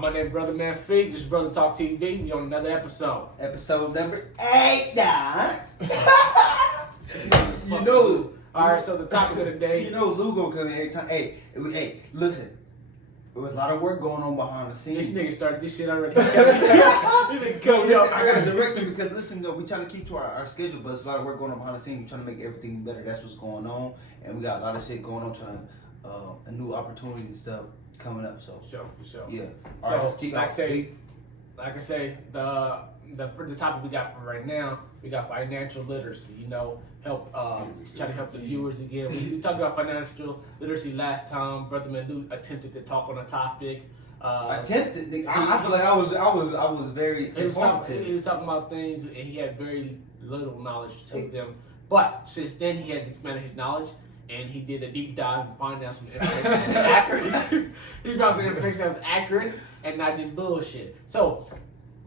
My name is Brother Man Feet. This is BrothaTalkTV. We on another episode. Episode number 8, Don. You know. All right, so the topic of the day. You know Lou gonna come in every time. Hey, listen. There was a lot of work going on behind the scenes. This nigga started this shit already. I gotta direct him because listen, though, we trying to keep to our schedule, but it's a lot of work going on behind the scenes. We trying to make everything better. That's what's going on, and we got a lot of shit going on, trying a new opportunities and stuff coming up. So For sure. Yeah. So, All right, let's keep like I say, the topic we got for right now, we got financial literacy. You know, try to help the viewers again. We talked about financial literacy last time. Brother Manu attempted to talk on a topic. I feel like I was very informative. He was talking about things, and he had very little knowledge to them. But since then, he has expanded his knowledge, and he did a deep dive and find out some information that's accurate. He found some information that was accurate and not just bullshit. So,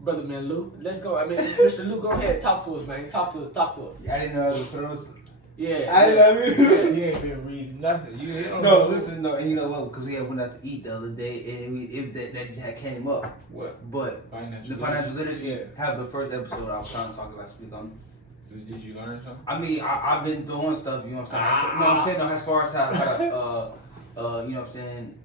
Brother Man Lou, let's go. I mean, Mr. Lou, go ahead, talk to us, man. Talk to us. I didn't know I was put on. Yeah. I love you. You ain't been reading nothing. Listen, and you know what? Because we had went out to eat the other day, and that just had came up. What? But the financial literacy have the first episode I was trying to talk last week on. So did you learn something? I mean, I've been doing stuff. You know what I'm saying? As far as how to you know what I'm saying,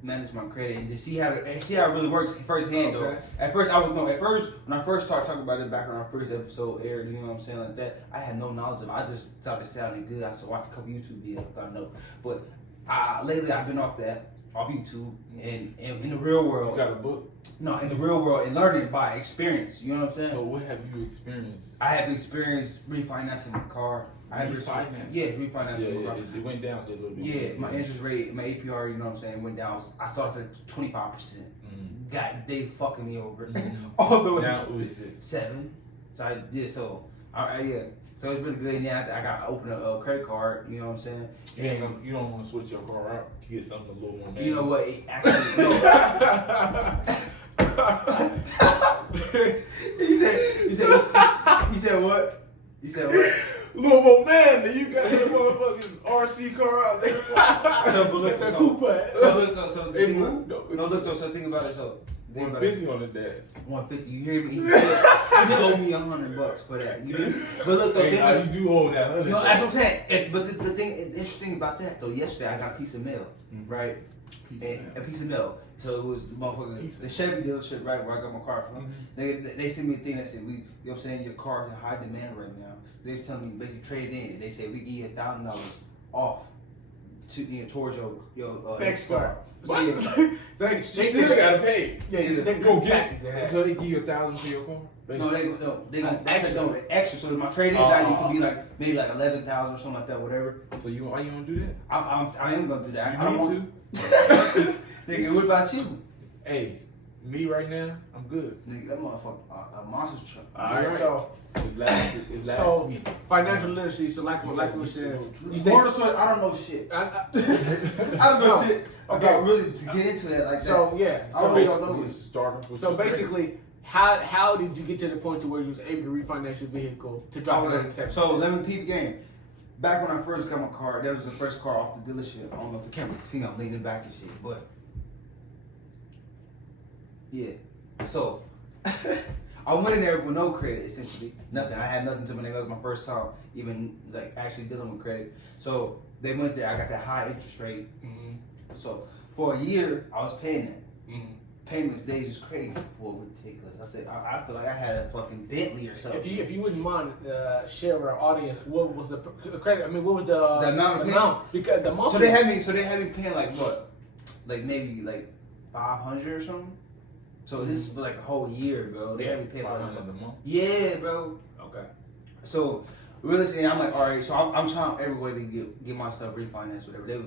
manage my credit and just see how it really works firsthand. Okay. Though at first when I first started talking about it back when our first episode aired, you know what I'm saying, like that, I had no knowledge of it. I just thought it sounded good. I watched a couple YouTube videos. I thought no, but lately I've been off YouTube and in the real world. You got a book? No, in the real world and learning by experience. You know what I'm saying? So what have you experienced? I have experienced refinancing my car. Refinancing? Yeah, refinancing my car. It went down a little bit. Yeah, my interest rate, my APR, you know what I'm saying, went down. I started at 25%. They fucking me over. All the way down. What was it? 7. So I did so. Yeah. So it's really good. And then I got to open a credit card. You know what I'm saying? You don't want to switch your car out to get something a little more. You know what? Actually, He said what? You said what? Little more manly. You got that motherfucking RC car out there. So think about it. So 150 on the dash. 150. You hear me? He owe me $100 for that. You hear me? But look, though, you do hold that. No, that's what I'm saying. But the interesting about that though, yesterday I got a piece of mail, right? A piece of mail. So it was the Chevy dealership, right, where I got my car from. They sent me a thing that said, you know what I'm saying, your car's in high demand right now. They're telling me basically trade in. They said we give you $1,000 off towards your next car. What? So they still gotta pay. Yeah. They go get So they give you $1,000 for your car? No, they gonna extra. So my trade-in value could be like maybe like 11,000 or something like that, whatever. So why you wanna do that? I am gonna do that. You I don't need to. Nigga, what about you? Hey, me right now, I'm good. Nigga, that motherfucker a monster truck. All right, so me. financial literacy. So like we were saying, Motor story, I don't know shit. I don't know shit. Okay, really to get into that like that. So yeah. I really don't know this. So basically, how did you get to the point to where you was able to refinance your vehicle to drop it in 7%? So let me peep the game. Back when I first got my car, that was the first car off the dealership. I don't know if the camera can see, I'm leaning back and shit, but yeah. So I went in there with no credit, essentially. Nothing. I had nothing to me. That was my first time even like actually dealing with credit. So they went there. I got that high interest rate. So for a year, I was paying that. Payments days is crazy. Boy, ridiculous. I said, I feel like I had a fucking Bentley or something. If you wouldn't mind share with our audience, what was the credit? I mean, what was the amount? Because the month. So they had me paying like what, like maybe like 500 or something. So this is for like a whole year, bro. They had me paying for like a month. Yeah, bro. Okay. So realistically, I'm like, all right. So I'm trying every way to get my stuff refinanced, whatever.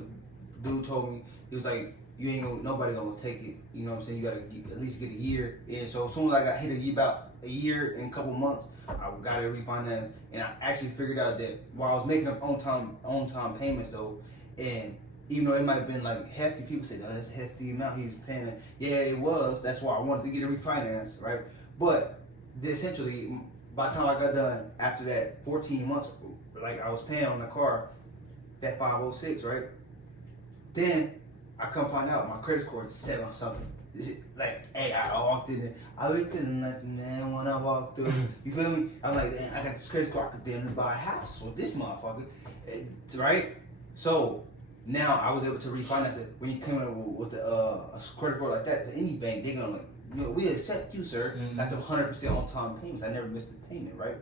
Dude told me, he was like, nobody gonna take it. You know what I'm saying? You gotta at least get a year. And so as soon as I got hit about a year and a couple months, I got it refinanced. And I actually figured out that while I was making up on time payments though, and even though it might have been like hefty, people say, oh, that's a hefty amount he was paying. Yeah, it was. That's why I wanted to get it refinanced, right? But essentially, by the time I got done, after that 14 months, like I was paying on the car, that 506, right? Then I come find out my credit score is 7 something. like, hey, I walked in there. I was feeling like man when I walked through. You feel me? I'm like, damn, I got this credit card. I could damn buy a house with this motherfucker, right? So now I was able to refinance it. When you come in with a credit card like that to any bank, they're gonna like, we accept you, sir. Like the 100% on time payments. I never missed a payment, right?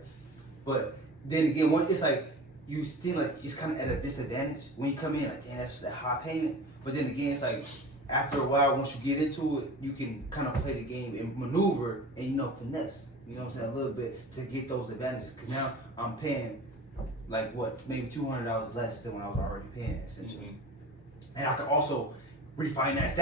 But then again, it's like you feel like it's kind of at a disadvantage when you come in. Like, damn, that's that high payment. But then again, it's like after a while, once you get into it, you can kind of play the game and maneuver and finesse. You know what I'm saying? A little bit to get those advantages. Cause now I'm paying like what, maybe $200 less than when I was already paying essentially. And I can also refinance,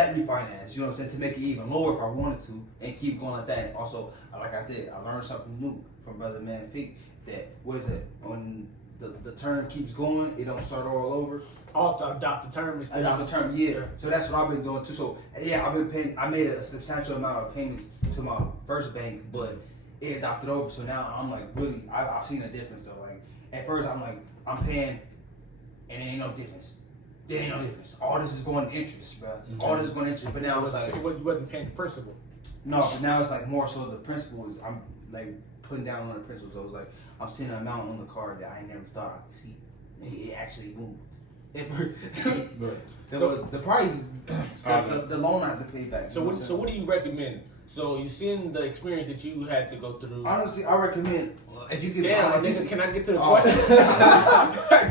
you know what I'm saying, to make it even lower if I wanted to, and keep going like that. And also, like I did, I learned something new from Brother Man Fig, that, what is it, when the term keeps going, it don't start all over. To adopt the term instead. Adopt the term, yeah. So that's what I've been doing too. So yeah, I've been paying, I made a substantial amount of payments to my first bank, but it adopted over. So now I'm like, really, I've seen a difference though. Like, at first I'm like, I'm paying, and there ain't no difference. There ain't no difference. All this is going to interest, bro. All this is going to interest. But now it's like, you wasn't paying the principal. no, but now it's like more so the principal is, I'm like putting down on the principal. So it's like, I'm seeing an amount on the card that I never thought I could see. It actually moved. The price is the loan I have to pay back. So what do you recommend? So you seen the experience that you had to go through. Honestly, I recommend if you can. Damn, can I get to the question?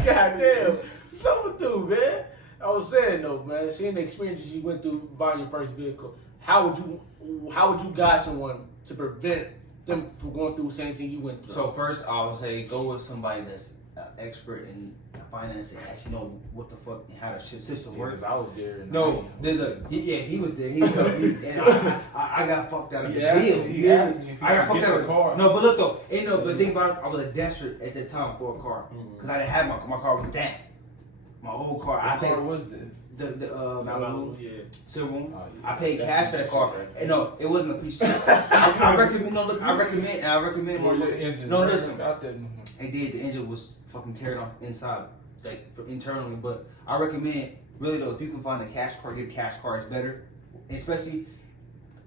God damn, something through, man. I was saying though, man, seeing the experiences you went through buying your first vehicle, how would you guide someone to prevent them from going through the same thing you went through? So first, I would say go with somebody that's expert in finance and actually know what the fuck and how the shit system works. I was there. He was there. He helped me, and I got fucked out of the deal. He asked me if I got fucked out of a car. No, but look though, but the thing about it, I was a desperate at that time for a car because I didn't have my car was down. My old car. What car was this? The Malibu, yeah. Silver Moon. Oh, yeah. I paid cash for that car. And no, it wasn't a piece of shit. I recommend. No, look, I recommend. No, listen. It did. The engine was fucking tearing off inside, like internally. But I recommend, really though, if you can find a cash car, get a cash car. It's better, especially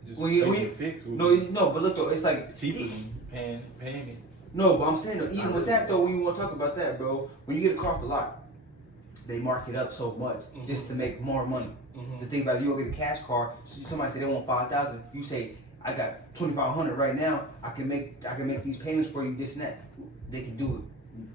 Just when you fix. no. But look though, it's like cheaper than paying payments. No, but I'm saying though, even with that though, when you want to talk about that, bro, when you get a car for lot, they mark it up so much just to make more money. The thing about it, you go get a cash car. Somebody say they want 5,000. You say I got 2,500 right now. I can make these payments for you. This and that. They can do it.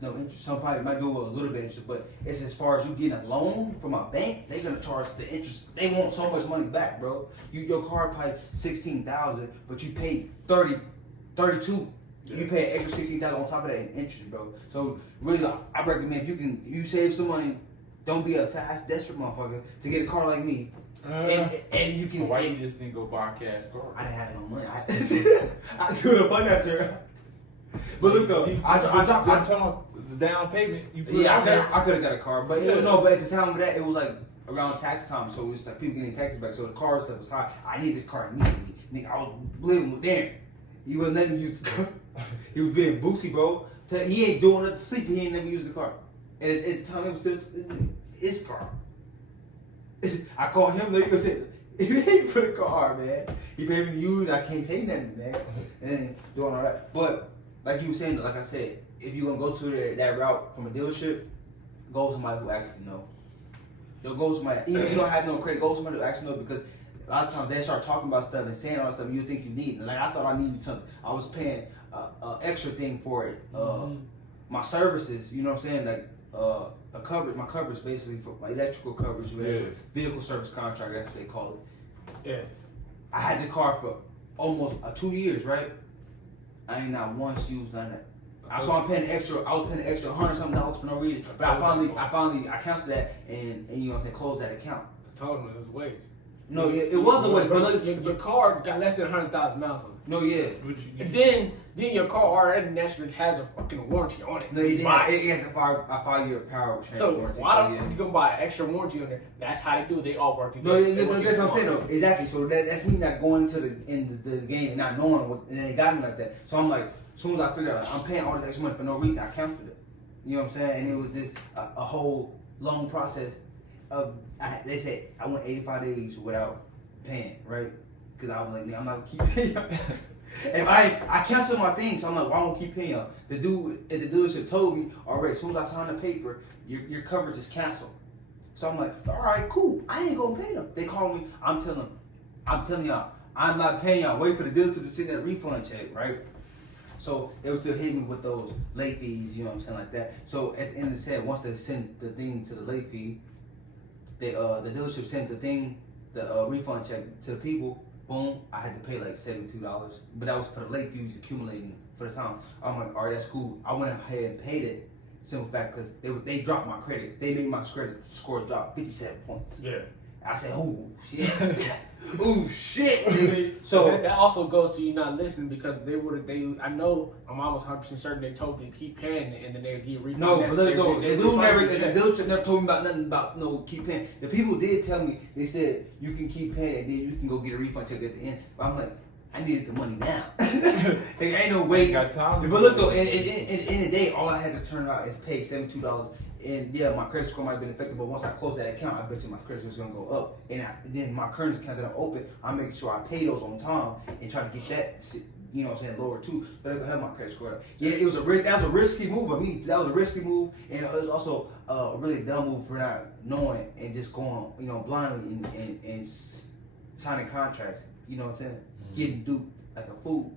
No interest. Somebody might do it with a little bit of interest, but it's as far as you getting a loan from a bank, they're gonna charge the interest. They want so much money back, bro. Your car pipe 16,000, but you paid 32. Yeah. You pay extra 16,000 on top of that in interest, bro. So really, I recommend if you save some money. Don't be a fast, desperate motherfucker to get a car like me, and you can. Why you just didn't go buy a cash car? I didn't have no money. I do the financer. But look though, I talking about the down payment. You put I could have got a car, but but at the time of that, it was like around tax time, so it was like people getting taxes back, so the car stuff was high. I needed this car immediately. Nigga, I was living with Dan. He wouldn't let me use the car. He was being boozy, bro. He ain't doing nothing to sleep. He ain't let me use the car. And at the time, it was still his car. I called him, like I said, he paid for the car, man. He paid me to use. I can't say nothing, man. And doing all that. But like you were saying, like I said, if you want to go to that route from a dealership, go with somebody who actually know. They'll go with somebody, even if you don't have no credit, go with somebody who actually know, because a lot of times they start talking about stuff and saying all that stuff you think you need. And like I thought I needed something. I was paying an extra thing for it. My services, you know what I'm saying, like. My coverage basically for my electrical coverage, whatever, vehicle service contract, that's what they call it. Yeah. I had the car for almost 2 years, right? I ain't not once used none of that. I was paying extra $100-something for no reason. But I finally canceled that and you know what I'm saying, closed that account. I told him it was a waste. No, it was a waste, but look, your car got less than 100,000 miles on it. No, yeah. And then your car already naturally has a fucking warranty on it. No, it has a 5-year power warranty. So why the fuck you gonna buy an extra warranty on there? That's how they do. They all work together. No, that's what I'm saying though. Exactly. So that's me not going to the game and not knowing what, and they got me like that. So I'm like, as soon as I figured out I'm paying all this extra money for no reason, I canceled it. You know what I'm saying? And it was just a whole long process of. They said I went 85 days without paying, right? because I was like, I'm not gonna keep paying y'all. If I canceled my thing, so I'm like, why don't I keep paying y'all? The dude at the dealership told me already, as soon as I signed the paper, your coverage is canceled. So I'm like, all right, cool. I ain't gonna pay them. They call me. I'm telling y'all, I'm not paying y'all. Wait for the dealership to send that refund check, right? So they would still hit me with those late fees, you know what I'm saying, like that. So at the end of the day, once they sent the thing to the late fee, they the dealership sent the thing, the refund check to the people. Boom, I had to pay like $72, but that was for the late fees accumulating for the time. I'm like, all right, that's cool. I went ahead and paid it. Simple fact, because they dropped my credit. They made my credit score drop 57 points. Yeah. I said, oh shit, oh shit. So that also goes to you not listening, because I know I'm almost 100% certain they told you to keep paying it and then they would get refunded. no, but let it go. The dealership never told me about nothing about no keep paying. The people did tell me, they said you can keep paying and then you can go get a refund check at the end. But I'm like, I needed the money now. There ain't no way. Got time. But look though, in the end of the day, all I had to turn out is pay $72. And yeah, my credit score might have been affected, but once I close that account, I bet you my credit score is gonna go up. And then my current account that I'm open, I make sure I pay those on time and try to get that, you know what I'm saying, lower too. But it's gonna help my credit score up. Yeah, it was that was a risky move of me. That was a risky move, and it was also a really dumb move for not knowing and just going, you know, blindly and signing contracts. You know what I'm saying? Getting duped like a fool.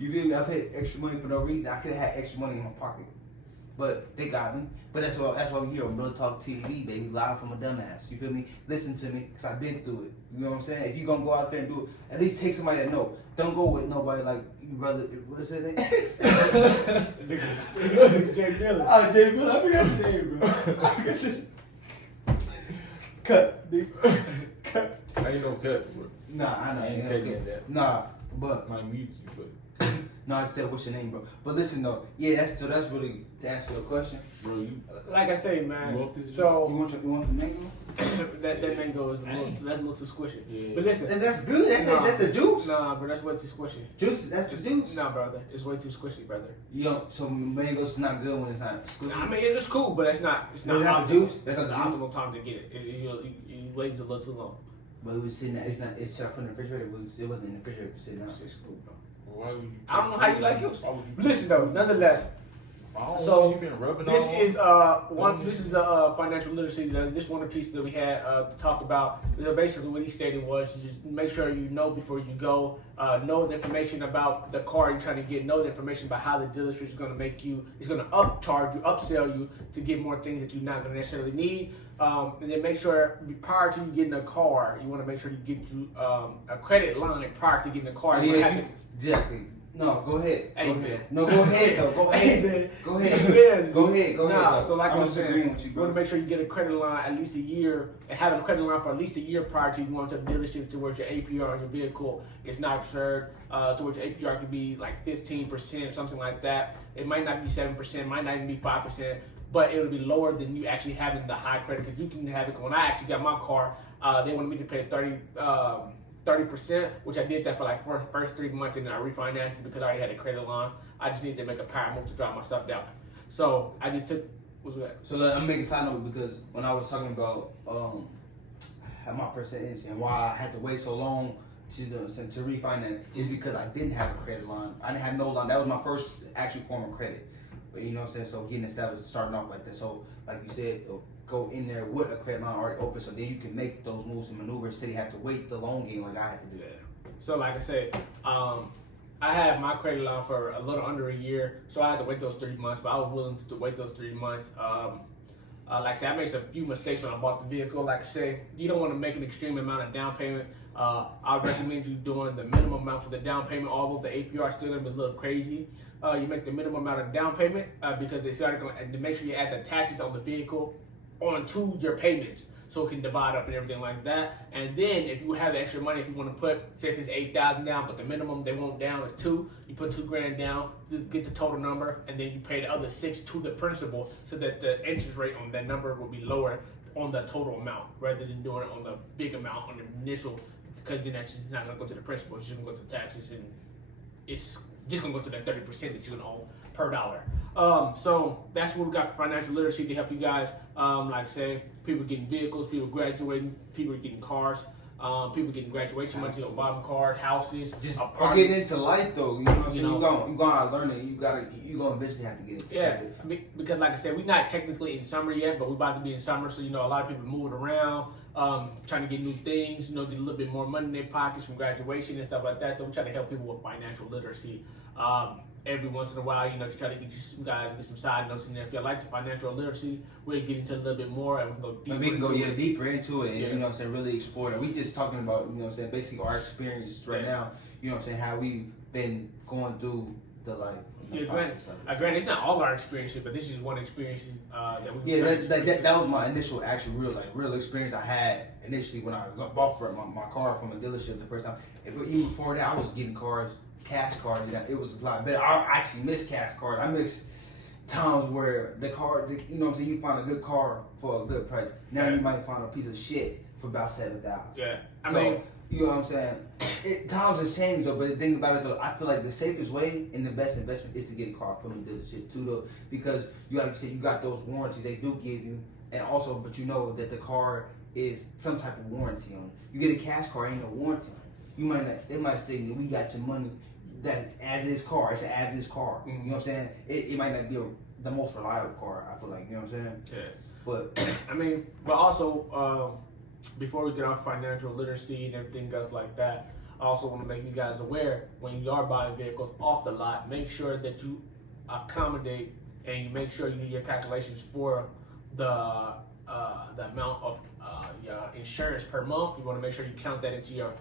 You feel me? I paid extra money for no reason. I could have had extra money in my pocket. But they got me. But that's why we here on BrothaTalkTV, baby, live from a dumbass. You feel me? Listen to me, because I've been through it. You know what I'm saying? If you're going to go out there and do it, at least take somebody that know. Don't go with nobody like your brother. What's his name? It's Jay Miller. Oh, Jay Miller. I forgot your name, bro. Cut, nigga. Cut. I ain't no cuts. Nah, I know. I ain't taking that. Nah, but... Might mute you, but... No, I said, what's your name, bro? But listen, though. Yeah, that's really to answer your question. Bro, you... Like I say, man. You want this? So You want the mango? that mango is that's a little too squishy. Yeah. But listen, That's good. That's the juice. nah, but that's way too squishy. Juice. That's the juice. Nah, brother, it's way too squishy, brother. You know, so mango's not good when it's not exclusive. I mean, it's cool, but it's not That's not the optimal. juice? That's It's not not the the optimal time to get it. You waited a little too long. But it was sitting there. It's not. It's should I put in the refrigerator? It wasn't in the refrigerator. It was sitting out. It's cool, bro. Why would you... I don't know how you like yours. Why would you... Listen though, nonetheless, I don't so know, you been rubbing this on... is this is financial literacy. This one of the pieces that we had talked about. Basically, what he stated was just make sure you know before you go. Know the information about the car you're trying to get. Know the information about how the dealership is going to make you. Is going to upsell you to get more things that you're not going to necessarily need. And then make sure prior to you getting a car, you want to make sure you get you a credit line prior to getting a car. Exactly. No, go ahead. Hey, Go man. ahead. No, go ahead though. Go Hey, ahead. man. Go ahead. Yes, Go dude. ahead. Go Nah, ahead. so like I I'm was saying, disagreeing with you, you bro. want to make sure you get a credit line at least a year, and having a credit line for at least a year prior to you going to the dealership towards your APR on your vehicle is not absurd. Towards your APR could be like 15% or something like that. It might not be 7%, might not even be 5%, but it would be lower than you actually having the high credit, because you can have it. When I actually got my car, they wanted me to pay 30%, which I did that for like first 3 months, and then I refinanced it because I already had a credit line. I just needed to make a power move to drop my stuff down. So I just took, what's that? So I'm making a side note because when I was talking about my percentage and why I had to wait so long to refinance is because I didn't have a credit line. I didn't have no line. That was my first actual form of credit. But you know what I'm saying? So getting established, starting off like that. So like you said, go in there with a credit line already open, so then you can make those moves and maneuvers instead of have to wait the long game like I had to do. Yeah. So like I said, I had my credit line for a little under a year, so I had to wait those 3 months, but I was willing to wait those 3 months. Like I said, I made a few mistakes when I bought the vehicle. Like I said, you don't want to make an extreme amount of down payment. I recommend you doing the minimum amount for the down payment, although the APR is still going to be a little crazy. You make the minimum amount of down payment because they started going to make sure you add the taxes on the vehicle onto your payments, so it can divide up and everything like that. And then if you have the extra money, if you want to put, say if it's $8,000 down, but the minimum they want down is $2,000, you put $2,000 down to get the total number, and then you pay the other $6,000 to the principal, so that the interest rate on that number will be lower on the total amount rather than doing it on the big amount on the initial, because then that's just not going to go to the principal, it's just going to go to taxes, and it's just going to go to that 30% that you're going to owe per dollar. So that's what we got for financial literacy to help you guys. Like I say, people getting vehicles, people graduating, people getting cars. People getting graduation money, buy them cars, houses, Just or apartments. getting into life though, you know what I'm saying? You know. You gonna learn it. You gonna eventually have to get into it. I mean, because like I said, we're not technically in summer yet, but we're about to be in summer. So, a lot of people moving around, trying to get new things, get a little bit more money in their pockets from graduation and stuff like that. So we're trying to help people with financial literacy. Every once in a while, to try to get you some guys, get some side notes in there. If you like the financial literacy, we'll get into a little bit more and we can go deeper. We can go deeper into it and really explore it. We just talking about, basically our experiences right now, how we've been going through the life. Granted, it's not all our experiences, but this is one experience that we. Yeah, that was my initial, real experience I had initially when I bought my car from a dealership the first time. Even before that, I was getting cash cars. It was a lot better. I actually miss cash cars. I miss times where the car, you find a good car for a good price. Now you might find a piece of shit for about $7,000. Yeah, I mean. You know what I'm saying? Times has changed though, but the thing about it though, I feel like the safest way and the best investment is to get a car from the dealership too though, because like you said, you got those warranties they do give you, and also, but that the car is some type of warranty on it. You get a cash car, ain't no warranty on it. You might not, they might say, we got your money, that as is car, it's an as is car. Mm-hmm. You know what I'm saying? It might not be the most reliable car, I feel like, you know what I'm saying? Yeah. But also, before we get off financial literacy and everything else like that, I also want to make you guys aware when you are buying vehicles off the lot, make sure that you accommodate and you make sure you do your calculations for the amount of your insurance per month. You want to make sure you count that into your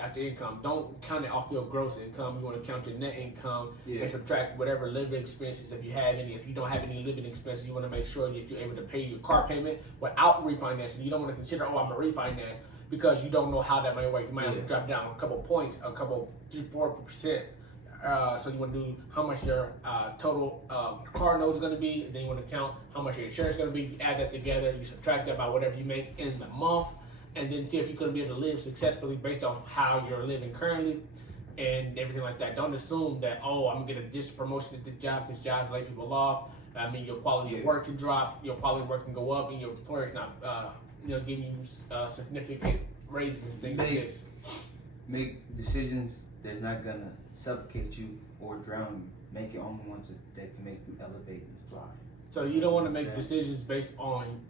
after income. Don't count it off your gross income. You want to count your net income and subtract whatever living expenses if you have any. If you don't have any living expenses, you want to make sure that you're able to pay your car payment without refinancing. You don't want to consider, I'm gonna refinance, because you don't know how that might work. You might have to drop down a couple points, 3-4%. So you want to do how much your total car note is going to be, and then you want to count how much your insurance is going to be. You add that together, you subtract that by whatever you make in the month, and then see if you're going to be able to live successfully based on how you're living currently and everything like that. Don't assume that, I'm going to get this promotion at the job because jobs lay people off. Your quality of work can drop, your quality of work can go up, and your employer's not giving you significant raises and things like this. Make decisions that's not going to suffocate you or drown you. Make your own ones that can make you elevate and fly. So you don't want to make decisions based on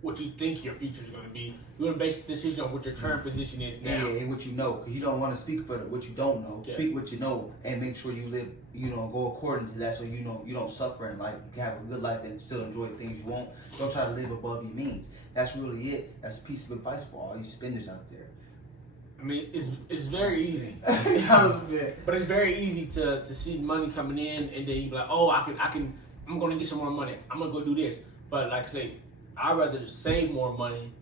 what you think your future is going to be. You want to base the decision on what your current position is now. Yeah, and what you know. Because you don't want to speak for what you don't know. Yeah. Speak what you know and make sure you live, go according to that so you don't suffer in life. You can have a good life and still enjoy the things you want. Don't try to live above your means. That's really it. That's a piece of advice for all you spenders out there. It's very easy. But it's very easy to see money coming in and then you be like, I'm gonna get some more money. I'm gonna go do this. But like I say, I'd rather save more money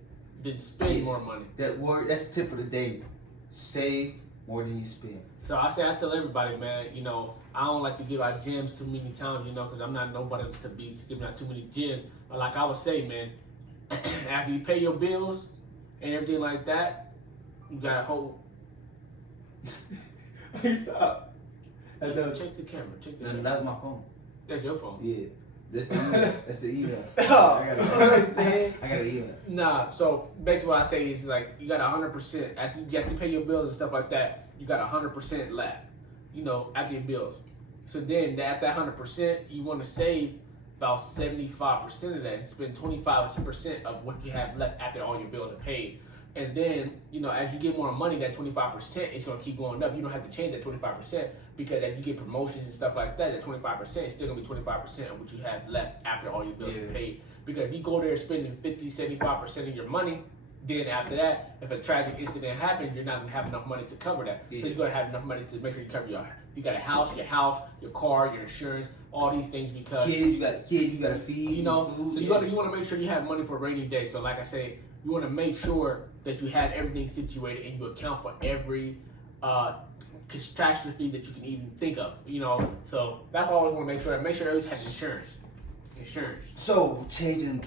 than spend more money. That's the tip of the day. Save more than you spend. So I tell everybody, man, I don't like to give out gems too many times, because I'm not nobody to be giving out too many gems. But like I would say, man, after you pay your bills and everything like that, you gotta hold. Stop. Check the camera. That's my phone. That's your phone. Yeah. That's the email. I got an email. Nah, so basically what I say is like you got 100%. After you pay your bills and stuff like that, you got 100% left. After your bills. So then at that 100%, you want to save about 75% of that and spend 25% of what you have left after all your bills are paid. And then, as you get more money, that 25% is going to keep going up. You don't have to change that 25% because as you get promotions and stuff like that 25% is still going to be 25% of what you have left after all your bills are paid. Because if you go there spending 50-75% of your money, then after that, if a tragic incident happens, you're not going to have enough money to cover that. Yeah. So you're going to have enough money to make sure you cover your you got a house, your car, your insurance, all these things because you got to feed. Food, so you want to make sure you have money for a rainy day. So like I say, you want to make sure that you have everything situated and you account for every catastrophe that you can even think of. So that's why I always want to make sure everyone has insurance. So changing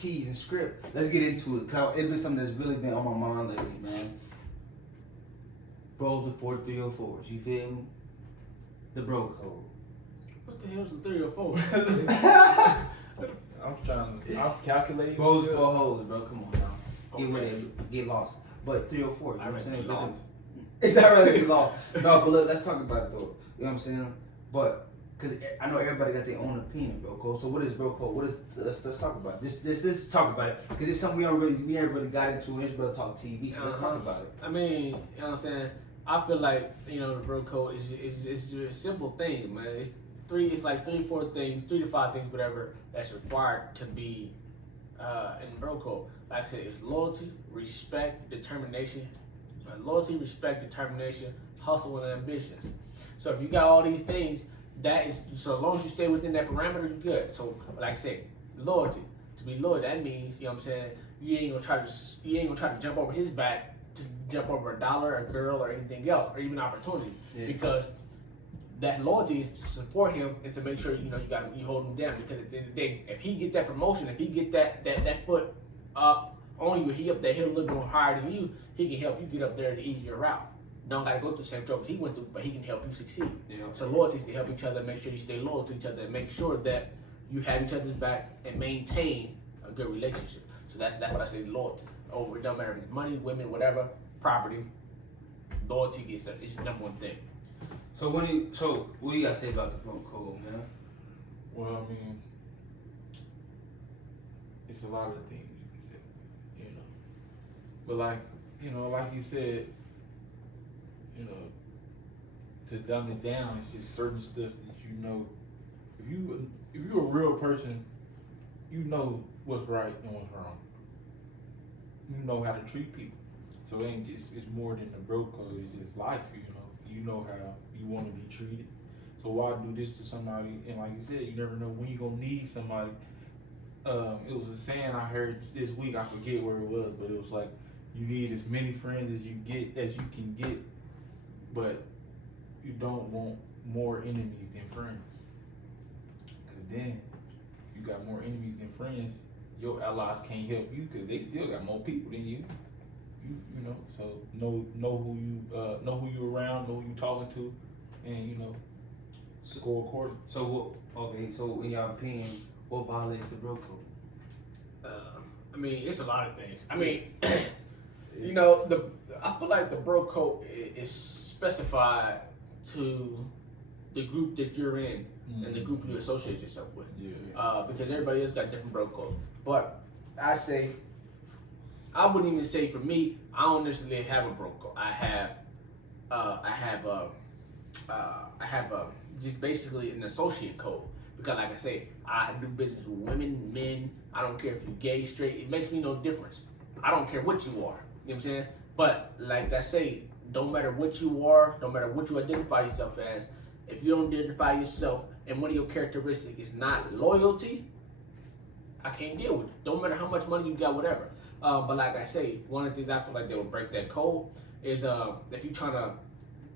keys and script. Let's get into it. Cause it's been something that's really been on my mind lately, man. Bros with 4304s, you feel me? The bro code. What the hell's the 304? I'm calculating. Bros for hoes, bro. Come on now. get lost. But 3 or 4, you know what I'm saying? Lost. It's not really get lost. No, but look, let's talk about it though. You know what I'm saying? But because I know everybody got their own opinion, bro code. So what is bro code? What is let's talk about it. Let's talk about it because it's something we never really got into. It's BrothaTalkTV. So let's talk about it. I mean, you know what I'm saying? I feel like, you know, the bro code is a simple thing, man. It's like 3 to 5 things, whatever, that's required to be in bro code. Like I said, it's loyalty, respect, determination, hustle, and ambitions. So if you got all these things, that is, so as long as you stay within that parameter, you're good. So like I said, loyalty. To be loyal, that means, you know what I'm saying, you ain't gonna try to jump over his back to jump over a dollar, a girl, or anything else, or even opportunity. Yeah. Because that loyalty is to support him and to make sure you hold him down. Because at the end of the day, if he get that promotion, if he get that foot up on you, he up that hill a little bit more higher than you, he can help you get up there the easier route. Don't gotta go through the same troubles he went through, but he can help you succeed. Yeah. So loyalty is to help each other, make sure you stay loyal to each other, and make sure that you have each other's back and maintain a good relationship. So that's what I say, loyalty. It don't matter if it's money, women, whatever, property. Loyalty is the number one thing. So what do you gotta say about the bro code, man? Well, I mean, it's a lot of things you can say, you know. But like you said, you know, to dumb it down, it's just certain stuff that you know. If you're a real person, you know what's right and what's wrong. You know how to treat people. So it ain't just, it's more than the bro code, it's just life, you know. You know how you want to be treated. So why do this to somebody? And like you said, you never know when you're gonna need somebody. It was a saying I heard this week, I forget where it was, but it was like, you need as many friends as you can get, but you don't want more enemies than friends. Cause then you got more enemies than friends, your allies can't help you because they still got more people than you. You know, so know who you around, know who you talking to, and you know, go according. So in your opinion, what violates the bro code? I mean, it's a lot of things. I mean, you know, I feel like the bro code is specified to the group that you're in and the group you associate yourself with. Yeah. Because everybody else got different bro codes. But I wouldn't even say for me, I don't necessarily have a bro code. I have just basically an associate code. Because like I say, I do business with women, men. I don't care if you're gay, straight. It makes me no difference. I don't care what you are. You know what I'm saying? But like I say, don't matter what you are, no matter what you identify yourself as, if you don't identify yourself and one of your characteristics is not loyalty, I can't deal with it. Don't matter how much money you got, whatever. But like I say, one of the things I feel like they will break that code is if you're trying to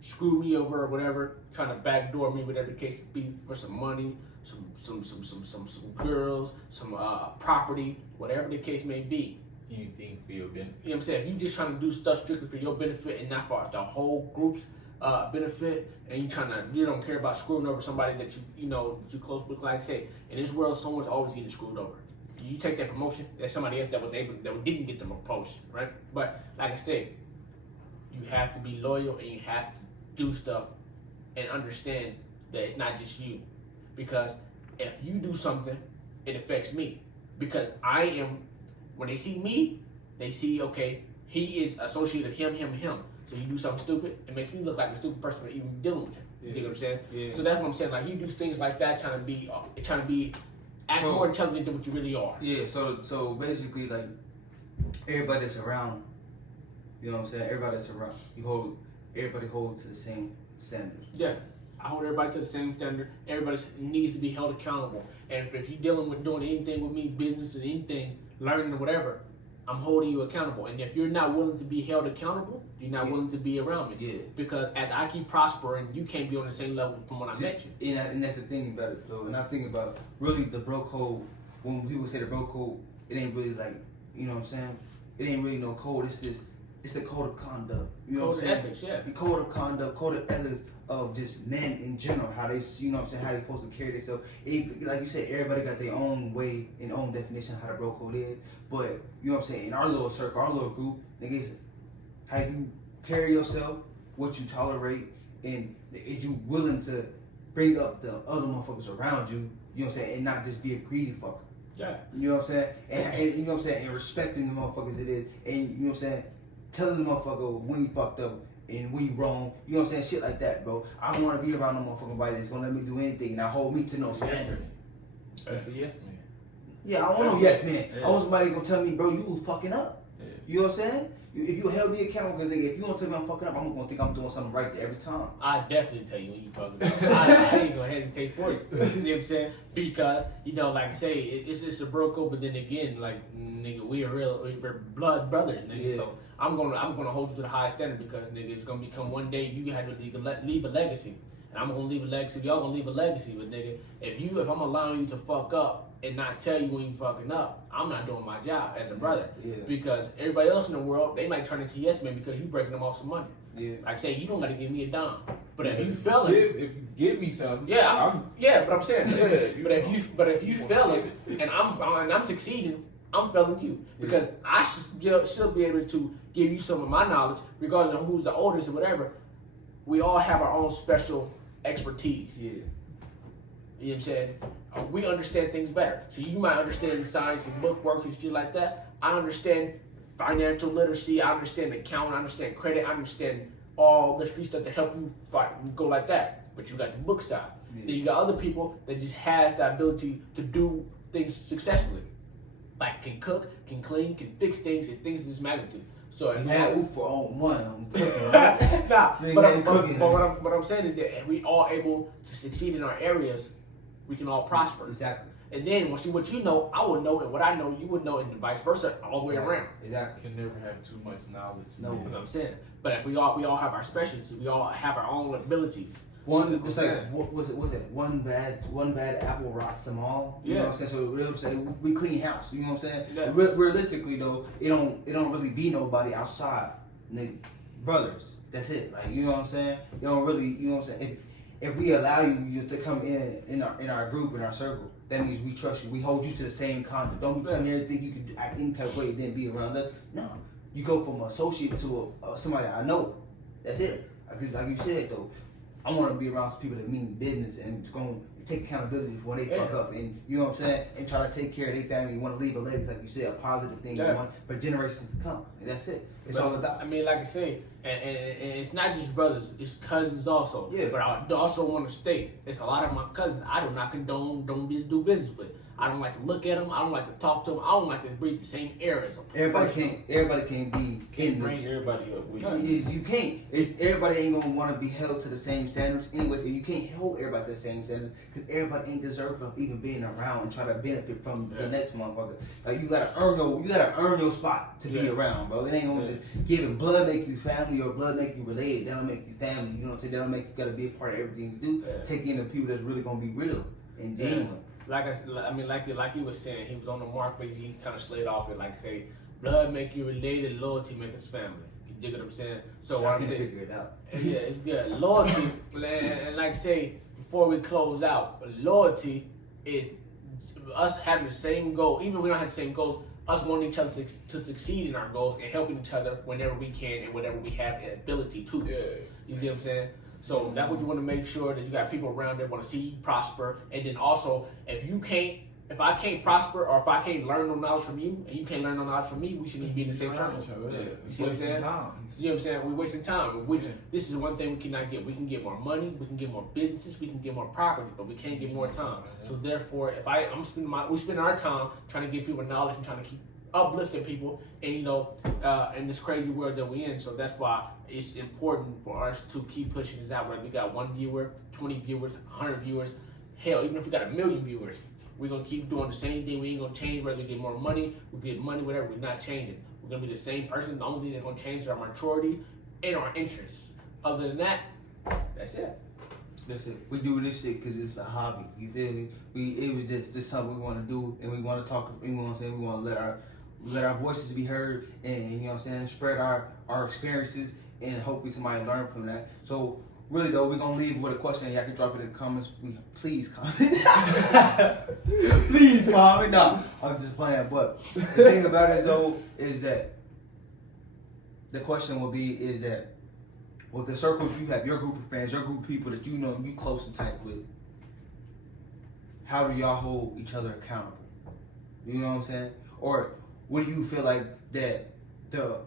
screw me over or whatever, trying to backdoor me, whatever the case be, for some money, some girls, some property, whatever the case may be. Anything for your benefit. You know what I'm saying? If you just trying to do stuff strictly for your benefit and not for the whole group's benefit, and you don't care about screwing over somebody that you close with, like I say, in this world, someone's always getting screwed over. You take that promotion, there's somebody else that didn't get the promotion, right? But like I said, you have to be loyal and you have to do stuff and understand that it's not just you. Because if you do something, it affects me. Because when they see me, they see, okay, he is associated him. So you do something stupid, it makes me look like a stupid person for even dealing with you. You know what I'm saying? Yeah. So that's what I'm saying. Like, you do things like that, trying to be act more intelligent than what you really are. Yeah. So basically, like, everybody that's around, you know what I'm saying? Everybody that's around, everybody holds to the same standards. Yeah. I hold everybody to the same standard. Everybody needs to be held accountable. And if you're dealing with doing anything with me, business and anything, learning or whatever, I'm holding you accountable. And if you're not willing to be held accountable, you're not willing to be around me. Yeah. Because as I keep prospering, you can't be on the same level from when I met you. And that's the thing about it, though. And I think about really the bro code. When people say the bro code, it ain't really like, you know what I'm saying? It ain't really no code. It's it's a code of conduct. You know Code what of I'm saying? ethics, yeah. The code of conduct, code of ethics of just men in general, how they, you know what I'm saying, how they supposed to carry themselves. Like you said, everybody got their own way and own definition of how the bro code is. But you know what I'm saying, in our little circle, our little group, niggas, how you carry yourself, what you tolerate, and is you willing to bring up the other motherfuckers around you, you know what I'm saying, and not just be a greedy fucker. Yeah. You know what I'm saying? And you know what I'm saying, and respecting the motherfuckers it is, and you know what I'm saying, telling the motherfucker when you fucked up and when you wrong, you know what I'm saying, shit like that, bro. I don't want to be around no motherfucking body that's gonna let me do anything and not hold me to no standard. That's a yes man. Yeah, I don't want no yes man. Yeah. I want somebody gonna tell me, bro, you was fucking up. Yeah. You know what I'm saying? If you held me accountable, because if you don't tell me I'm fucking up, I'm gonna think I'm doing something right every time. I definitely tell you when you fucking up. I ain't gonna hesitate for you. You know what I'm saying? Because, you know, like I say, it's a bro code, but then again, like, nigga, we're blood brothers, nigga. Yeah. So I'm gonna hold you to the high standard because, nigga, it's gonna become one day you have to leave a legacy. And I'm gonna leave a legacy, y'all gonna leave a legacy. But nigga, if I'm allowing you to fuck up and not tell you when you fucking up, I'm not doing my job as a brother. Yeah. Because everybody else in the world, they might turn into yes men because you breaking them off some money. Yeah. Like I say, you don't gotta give me a dime. But if Yeah. you failing, If you give me something, but I'm saying, Yeah, but if you failing and I'm succeeding, I'm failing you because I should be able to give you some of my knowledge, regardless of who's the oldest or whatever. We all have our own special expertise. Yeah. You know what I'm saying? We understand things better. So you might understand science and book work and shit like that. I understand financial literacy. I understand accounting. I understand credit. I understand all the street stuff to help you fight and go like that. But you got the book side. Yeah. Then you got other people that just has the ability to do things successfully. Like can cook, can clean, can fix things and things of this magnitude. So if You you had have, Ufa on one. nah, Nigga ain't cooking. but what I'm saying is that if we all able to succeed in our areas, we can all prosper. Exactly. And then what you know, I would know, and what I know, you would know, and vice versa, all the way around. Exactly. can never have too much knowledge. No. You know what I'm saying? But if we all have our specialties, we all have our own abilities. One, it's like what was it? One bad apple rots them all. You know what I'm saying? So real say we clean house. You know what I'm saying? Yeah. Realistically though, it don't really be nobody outside. Nigga, brothers. That's it. Like you know what I'm saying? You don't really. You know what I'm saying? If we allow you to come in our group, in our circle, that means we trust you. We hold you to the same conduct. Don't be telling me everything you can act any type of way and then be around us. No, you go from associate to somebody I know. That's it. Because like you said though, I want to be around some people that mean business and going to take accountability for when they fuck up, and you know what I'm saying, and try to take care of their family. You want to leave a legacy, like you said, a positive thing. You want for generations to come. And that's it. It's all about. I mean, like I say, and it's not just brothers; it's cousins also. Yeah. But I also want to state, it's a lot of my cousins I do not condone, do business with. I don't like to look at them. I don't like to talk to them. I don't like to breathe the same air as them. Everybody can't be Can't bring everybody up with No, you. you can't. It's everybody ain't gonna want to be held to the same standards anyways, and you can't hold everybody to the same standards because everybody ain't deserving of even being around and try to benefit from the next motherfucker. Like you gotta earn your spot to be around, bro. It ain't gonna just giving blood make you family or blood make you related. That don't make you family. You know what I'm saying? That don't make you gotta be a part of everything you do. Take in the people that's really gonna be real and genuine. Like he was saying, he was on the mark, but he kind of slayed off it. Like say, blood make you related, loyalty make us family. You dig what I'm saying? So I what I'm can saying, figure it out. yeah, it's good. Loyalty, and like I say, before we close out, loyalty is us having the same goal, even if we don't have the same goals, us wanting each other to succeed in our goals and helping each other whenever we can and whenever we have the ability to. You see what I'm saying? So that what you want to make sure that you got people around that want to see you prosper. And then also, if I can't prosper or if I can't learn no knowledge from you and you can't learn no knowledge from me, we shouldn't be in the same circle. You see what I'm saying? You know what I'm saying? We're wasting time. This is one thing we cannot get. We can get more money, we can get more businesses, we can get more property, but we can't get more time. So therefore, if we spend our time trying to give people knowledge and trying to keep uplifting people, and in this crazy world that we in. So that's why it's important for us to keep pushing this out. Whether we got 1 viewer, 20 viewers, 100 viewers, hell, even if we got 1 million viewers, we're gonna keep doing the same thing. We ain't gonna change. Whether we get more money, we get money, whatever. We're not changing. We're gonna be the same person. The only thing that's gonna change is our maturity and our interests. Other than that, that's it. That's it. We do this shit because it's a hobby. You feel me? It was just something we want to do, and we want to talk. You know what I'm saying? We want to let let our voices be heard, and you know what I'm saying, spread our experiences, and hopefully somebody learn from that. So really though, we're gonna leave with a question. Y'all can drop it in the comments. Please comment. Please comment. No, I'm just playing. But the thing about it though is that the question will be is that with the circles you have, your group of friends, your group of people that you know you close and tight with, how do y'all hold each other accountable? You know what I'm saying? Or what do you feel like that the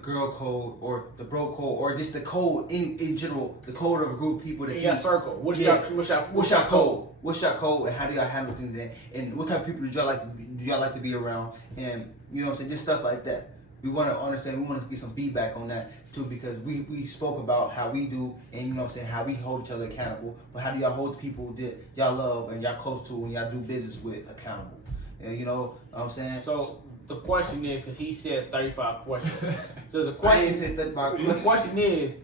girl code or the bro code or just the code in general, the code of a group of people that you got circle. What's your code? What's your code and how do y'all handle things and what type of people do y'all like to be around, and you know what I'm saying, just stuff like that. We want to understand, we want to get some feedback on that too, because we spoke about how we do and you know what I'm saying, how we hold each other accountable, but how do y'all hold the people that y'all love and y'all close to and y'all do business with accountable? And you know what I'm saying? So the question is, because he said 35 questions. So the I question, ain't said 35 the questions. question is,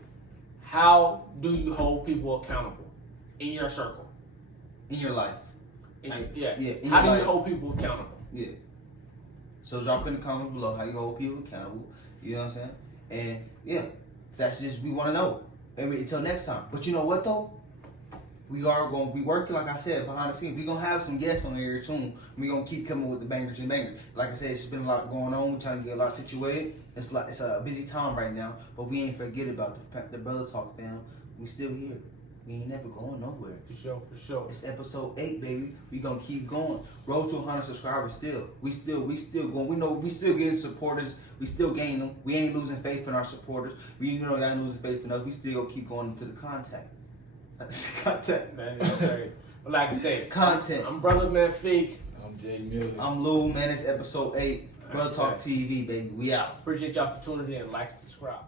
how do you hold people accountable in your circle? In your life. In in how do your you life. hold people accountable? Yeah. So drop in the comments below how you hold people accountable. You know what I'm saying? And yeah, that's just, we want to know. And until next time. But you know what though? We are going to be working, like I said, behind the scenes. We're going to have some guests on here soon. We're going to keep coming with the bangers and bangers. Like I said, it's been a lot going on. We're trying to get a lot situated. It's a busy time right now. But we ain't forget about the Brother Talk fam. We still here. We ain't never going nowhere. For sure. It's episode 8, baby. We gonna keep going. Road to 100 subscribers still. We still going. We know we still getting supporters. We still gaining them. We ain't losing faith in our supporters. We know y'all ain't losing faith in us. We still gonna keep going into the contact. Contact. Man, that's great. But like I say, Content. I'm Brother Man Fake. I'm Jay Miller. I'm Lou, man. It's episode 8. Brother Talk TV, baby. We out. Appreciate y'all for tuning in. Like and subscribe.